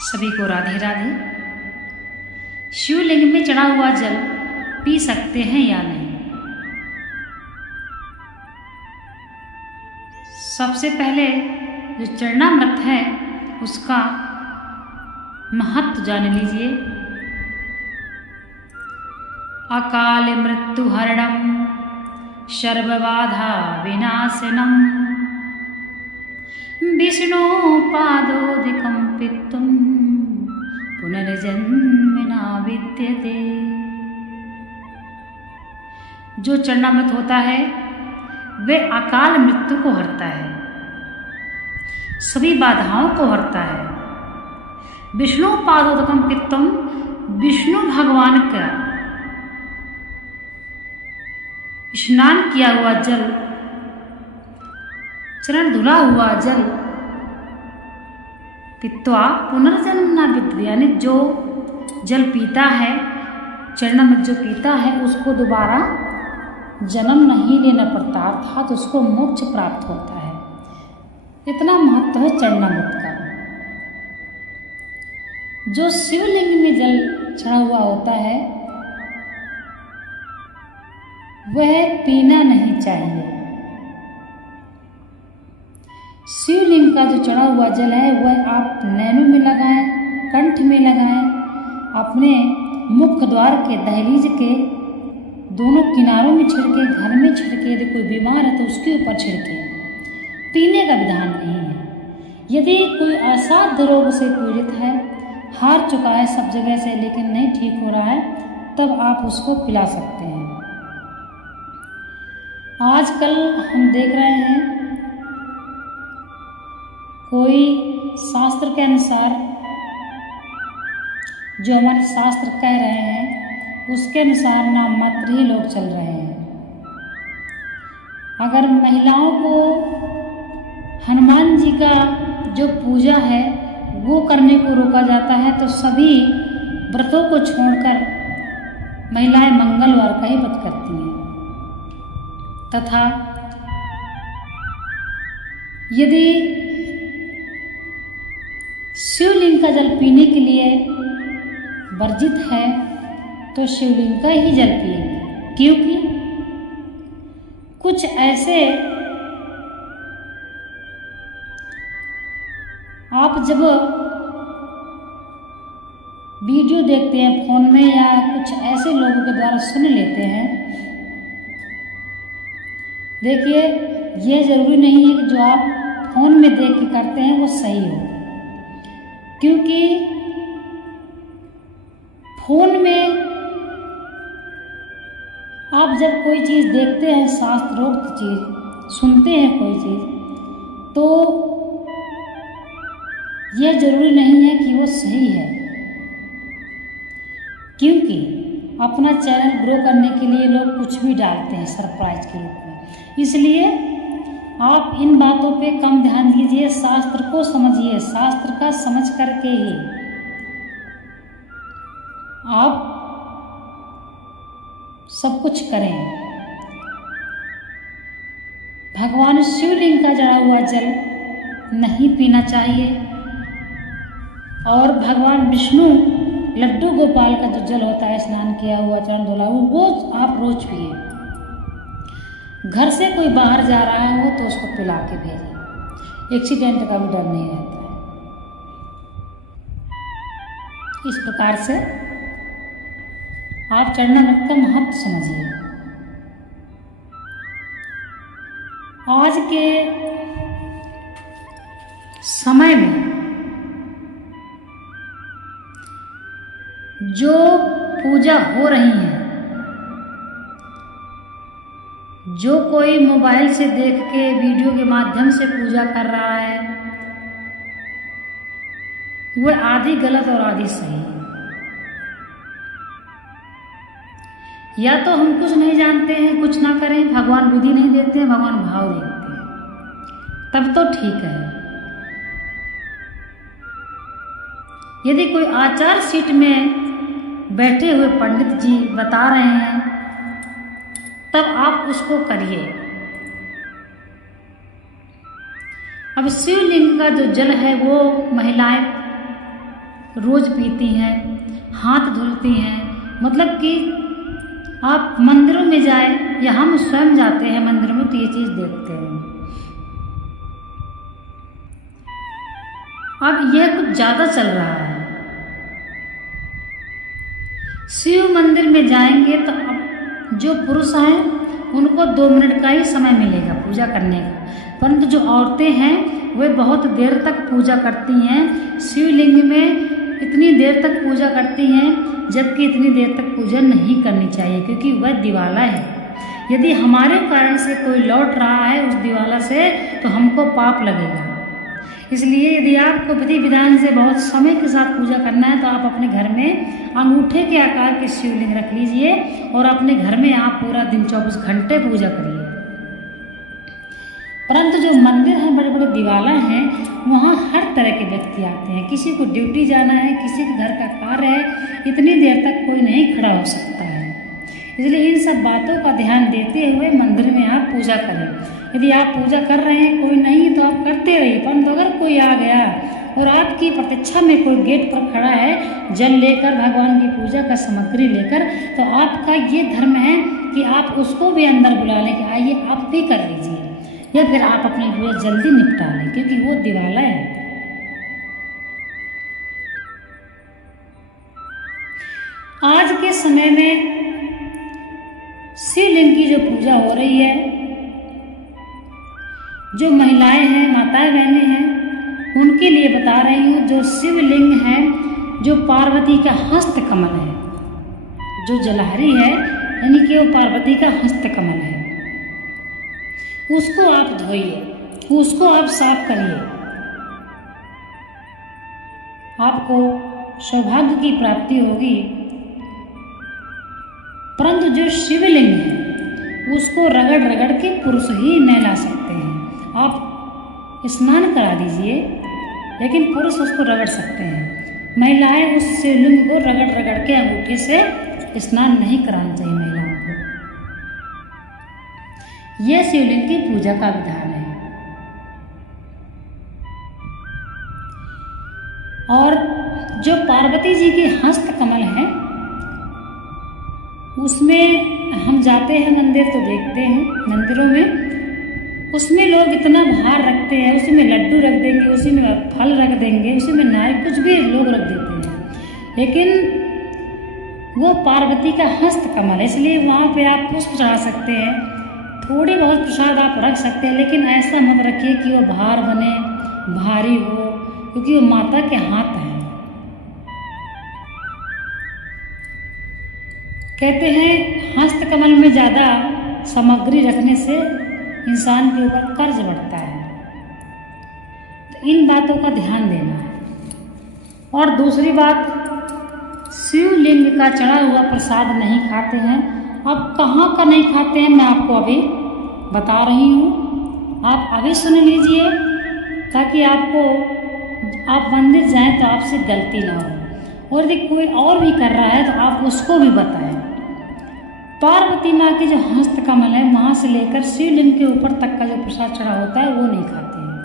सभी को राधे राधे। शिवलिंग में चढ़ा हुआ जल पी सकते हैं या नहीं? सबसे पहले जो चरणामृत है उसका महत्व जान लीजिए। अकाल मृत्यु हरणम सर्वबाधा विनाशनम विष्णु पादोदिकं पित्तुम पुनर्जन्म न विद्यते। जो चरणामृत होता है वह अकाल मृत्यु को हरता है, सभी बाधाओं को हरता है। विष्णु पादोदकम पित्तम, विष्णु भगवान का स्नान किया हुआ जल, चरण धुला हुआ जल, पित्वा पुनर्जन्म न विद्यते, यानी जो जल पीता है, चरणामृत जो पीता है उसको दोबारा जन्म नहीं लेना पड़ता, अर्थात उसको मोक्ष प्राप्त होता है। इतना महत्व है चरणामृत का। जो शिवलिंग में जल चढ़ा हुआ होता है वह पीना नहीं चाहिए। शिवलिंग का जो चढ़ा हुआ जल है वह आप नैनों में लगाएं, कंठ में लगाएं, अपने मुख द्वार के दहलीज के दोनों किनारों में छिड़के, घर में छिड़के, यदि कोई बीमार है तो उसके ऊपर छिड़के। पीने का विधान नहीं है। यदि कोई असाध्य रोग से पीड़ित है, हार चुका है सब जगह से लेकिन नहीं ठीक हो रहा है, तब आप उसको पिला सकते हैं। आजकल हम देख रहे हैं कोई शास्त्र के अनुसार, जो हमारे शास्त्र कह रहे हैं उसके अनुसार नाम मात्र ही लोग चल रहे हैं। अगर महिलाओं को हनुमान जी का जो पूजा है वो करने को रोका जाता है तो सभी व्रतों को छोड़कर महिलाएं मंगलवार का ही व्रत करती हैं। तथा यदि शिवलिंग का जल पीने के लिए वर्जित है तो शिवलिंग का ही जल पिएंगे, क्योंकि कुछ ऐसे आप जब वीडियो देखते हैं फोन में या कुछ ऐसे लोगों के द्वारा सुन लेते हैं, देखिए ये जरूरी नहीं है कि जो आप फोन में देख के करते हैं वो सही हो, क्योंकि फोन में आप जब कोई चीज़ देखते हैं, शास्त्रोक्त चीज़ सुनते हैं कोई चीज़, तो यह जरूरी नहीं है कि वो सही है, क्योंकि अपना चैनल ग्रो करने के लिए लोग कुछ भी डालते हैं सरप्राइज के रूप में। इसलिए आप इन बातों पे कम ध्यान दीजिए, शास्त्र को समझिए, शास्त्र का समझ करके ही आप सब कुछ करें। भगवान शिवलिंग का चढ़ा हुआ जल नहीं पीना चाहिए, और भगवान विष्णु लड्डू गोपाल का जो जल होता है स्नान किया हुआ, चरण धुला हुआ, वो आप रोज पिए। घर से कोई बाहर जा रहा हो तो उसको पिला के भेजें, एक्सीडेंट का भी डर नहीं रहता है। इस प्रकार से आप चरणामृत का महत्व समझिए। आज के समय में जो पूजा हो रही है, जो कोई मोबाइल से देख के वीडियो के माध्यम से पूजा कर रहा है, वह आधी गलत और आधी सही है। या तो हम कुछ नहीं जानते हैं, कुछ ना करें, भगवान विधि नहीं देते हैं, भगवान भाव देते हैं, तब तो ठीक है। यदि कोई आचार सीट में बैठे हुए पंडित जी बता रहे हैं तब आप उसको करिए। अब शिवलिंग का जो जल है वो महिलाएं रोज पीती हैं, हाथ धुलती हैं। मतलब कि आप मंदिरों में जाए या हम स्वयं जाते हैं मंदिरों में तो ये चीज़ देखते हैं। अब यह कुछ ज़्यादा चल रहा है। शिव मंदिर में जाएंगे तो अब जो पुरुष हैं उनको 2 मिनट का ही समय मिलेगा पूजा करने का, परंतु जो औरतें हैं वे बहुत देर तक पूजा करती हैं। शिवलिंग में इतनी देर तक पूजा करती हैं, जबकि इतनी देर तक पूजा नहीं करनी चाहिए, क्योंकि वह दिवाला है। यदि हमारे कारण से कोई लौट रहा है उस दिवाला से तो हमको पाप लगेगा। इसलिए यदि आपको विधि विधान से बहुत समय के साथ पूजा करना है तो आप अपने घर में अंगूठे के आकार के शिवलिंग रख लीजिए और अपने घर में आप पूरा दिन 24 घंटे पूजा करिए। परंतु जो मंदिर हैं, बड़े बड़े दिवाला हैं, वहाँ हर तरह के व्यक्ति आते हैं। किसी को ड्यूटी जाना है, किसी के घर का कार्य है, इतनी देर तक कोई नहीं खड़ा हो सकता है। इसलिए इन सब बातों का ध्यान देते हुए मंदिर में आप पूजा करें। यदि आप पूजा कर रहे हैं, कोई नहीं तो आप करते रहिए, परंतु अगर कोई आ गया और आपकी प्रतीक्षा में कोई गेट पर खड़ा है जल लेकर, भगवान की पूजा का सामग्री लेकर, तो आपका ये धर्म है कि आप उसको भी अंदर बुला लें कि आइए आप भी कर लीजिए, या फिर आप अपनी पूजा जल्दी निपटा लें, क्योंकि वो दिवाला है। आज के समय में शिवलिंग की जो पूजा हो रही है, जो महिलाएं हैं, माताएं बहनें हैं, उनके लिए बता रही हूँ। जो शिवलिंग है, जो पार्वती का हस्त कमल है, जो जलहरी है, यानी कि वो पार्वती का हस्त कमल है, उसको आप धोइए, उसको आप साफ करिए। आपको सौभाग्य की प्राप्ति होगी। परंतु जो शिवलिंग है उसको रगड़ रगड़ के पुरुष ही नहला सकते हैं। आप स्नान करा दीजिए, लेकिन पुरुष उसको रगड़ सकते हैं। महिलाएं उस शिवलिंग को रगड़ रगड़ के अंगूठे से स्नान नहीं कराना चाहिए महिलाओं को। यह शिवलिंग की पूजा का विधान है। और जो पार्वती जी के हस्त कमल है, उसमें हम जाते हैं मंदिर तो देखते हैं मंदिरों में, उसमें लोग इतना भार रखते हैं, उसी में लड्डू रख देंगे, उसी में फल रख देंगे, उसी में नारियल, कुछ भी लोग रख देते हैं। लेकिन वो पार्वती का हस्त कमल है, इसलिए वहाँ पे आप पुष्प चढ़ा सकते हैं, थोड़ी बहुत प्रसाद आप रख सकते हैं, लेकिन ऐसा मत रखिए कि वो भार बने, भारी हो, क्योंकि वो माता के हाथ है। कहते हैं हस्त कमल में ज़्यादा सामग्री रखने से इंसान के ऊपर कर्ज बढ़ता है, तो इन बातों का ध्यान देना है। और दूसरी बात, शिवलिंग का चढ़ा हुआ प्रसाद नहीं खाते हैं। अब कहाँ का नहीं खाते हैं मैं आपको अभी बता रही हूँ, आप अभी सुन लीजिए, ताकि आप मंदिर जाएं तो आपसे गलती ना हो। और यदि कोई और भी कर रहा है तो आप उसको भी बताएं। पार्वती माँ के जो हस्त कमल है, वहाँ से लेकर शिवलिंग के ऊपर तक का जो प्रसाद चढ़ा होता है वो नहीं खाते हैं।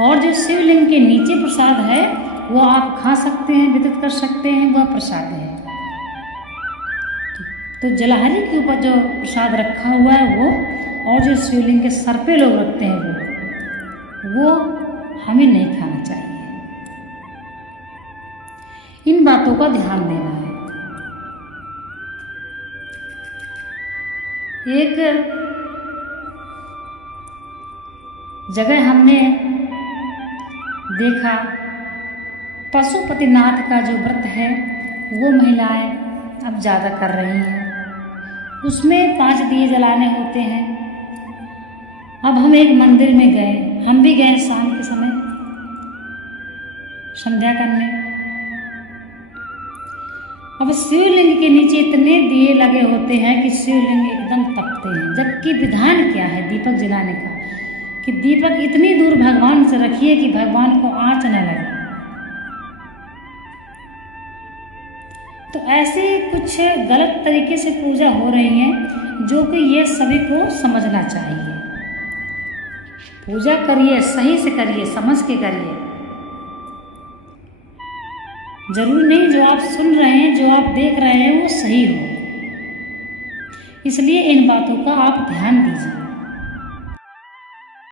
और जो शिवलिंग के नीचे प्रसाद है वो आप खा सकते हैं, वितरित कर सकते हैं, वह प्रसाद है। तो जलहरी के ऊपर जो प्रसाद रखा हुआ है वो, और जो शिवलिंग के सर पे लोग रखते हैं वो हमें नहीं खाना चाहिए। इन बातों का ध्यान देना है। एक जगह हमने देखा, पशुपतिनाथ का जो व्रत है वो महिलाएं अब ज़्यादा कर रही हैं। उसमें 5 दिए जलाने होते हैं। अब हम एक मंदिर में गए, हम भी गए शाम के समय संध्या करने। अब शिवलिंग के नीचे इतने दिए लगे होते हैं कि शिवलिंग एकदम तपते हैं, जबकि विधान क्या है दीपक जलाने का, कि दीपक इतनी दूर भगवान से रखिए कि भगवान को आंच न लगे। तो ऐसे कुछ गलत तरीके से पूजा हो रही है, जो कि ये सभी को समझना चाहिए। पूजा करिए, सही से करिए, समझ के करिए। जरूरी नहीं जो आप सुन रहे हैं, जो आप देख रहे हैं वो सही हो। इसलिए इन बातों का आप ध्यान दीजिए।